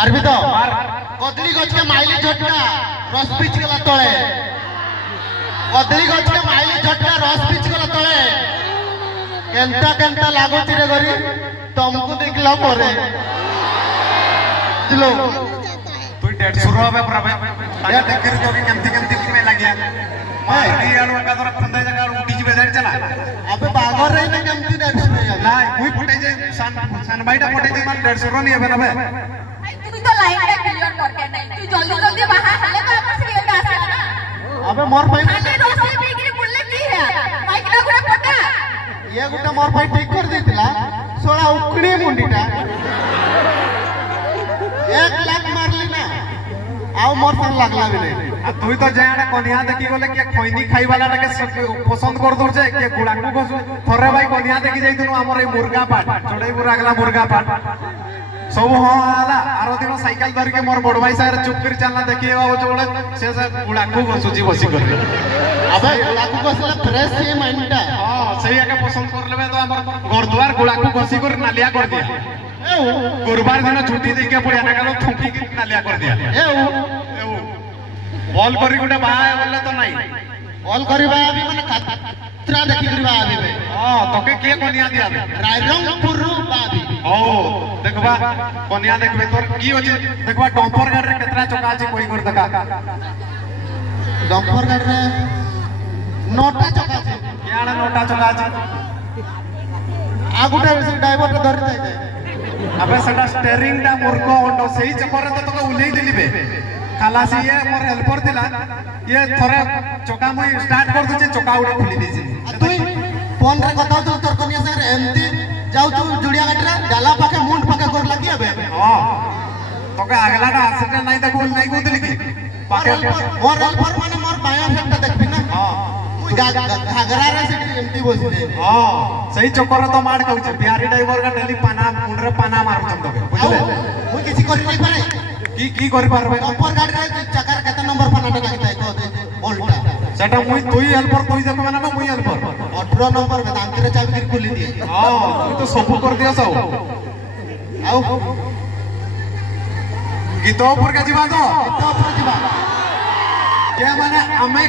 अरबी तो कदली गछ के माइली झटका रस पिच गला तळे कदली गछ के माइली झटका रस पिच गला तळे केंता केंता लागोती रे गरी तुमको देखला परे चलो तू डेट शुरू होबे प्रभे ताया देखिर जोगी केमती केमती में लागिया मारी आलो का तोरा फंदे जगह उठी जी बेजाड़ चला अबे बागर रे ने केमती डेट शुरू है ना कोई फटे जे सन बाईटा फटे जे मान डेट शुरू नहीं होबे ना बे तू तो लाइन में क्लियर करके नहीं तू जल्दी जल्दी बाहर हले तो अपन से गेट आसे ना अबे मोर भाई खाली रोशनी बिगड़ी बुल्ले की है माइक ना गुड़ा पटा ये गुटा मोर भाई ठीक कर देतिला सोळा उकणी मुंडीटा 1 लाख मारली ना आउ मोर संग लागला भी नहीं आ तू तो जाने कोनिया देखि गले के खैनी खाई वाला के पसंद कर दो जे के गुड़ाकू को थरे भाई कोनिया देखि जाइतनु हमर ए मुर्गा पाट चढ़ई बुरागला मुर्गा पाट सब हो आला आरो दिन साइकिल धर के मोर बड़ भाई सारे चुप कर चलना देखि बाबू चोले से गुड़ाकू को सुजी बसी कर अबे गुड़ाकू को सला फ्रेश से माइंडा हां सही के पसंद कर लेबे तो हमर घर द्वार गुड़ाकू घसी कर नालिया कर दिया गुरुवार दिन छुट्टी दे के पड़िया ना कालो थुकी के नालिया कर दिया बॉल करी गुटे बाय बोले तो नहीं बॉल करबा अभी माने खतरा देखि करबा अभी बे हां तोके के कोनिया दिया रायरंगपुर बाबी ओ देखबा कोनिया देखबे तोर की होचे देखबा डंपर गाड़ी रे केतरा चका আছে कोई कर दका डंपर गाड़ी रे नोटा चका আছে केना नोटा चका আছে आ गुटे ड्राइवर रे धरि थाई अबे सेटा स्टीयरिंग टा मूर्ख होंडो सही चक्कर तो तोके उलेई दिलिबे खालासी ये मोर हेल्पर दिला ये थरे चका मुई स्टार्ट कर दचे चका उडा खुली देछि तुई फोन रे कथा तो तोर कनिया से एमती जाऊ तू जुड़िया गाड़ी रे डाला पाके मुंड पाके कर लागि अबे हां तोके अगलाटा एक्सीडेंट नहीं देखो नहीं गोदली की मोर हेल्पर माने मोर बाया फेंटा देखबी ना हां मुई घाघरा रे से एमती बसले हां सही चक्कर तो मार कहू बिहारी ड्राइवर का डेली पाना मुंड रे पाना मारू चंद बुझले मुई किसी कर नहीं पारे की कर पारबे डंपर गाड़ी रे चक्कर केते नंबर फनाटा लागता है को बोलटा सेटा मुई तुई हेल्पर तुई देखबे ना मुई हेल्पर 18 नंबर में दांतरे चाबी कर खुली दिए हां तू तो सब कर दिया सब आउ गीतो ऊपर के जीवा दो तो ऊपर जीवा के माने हमें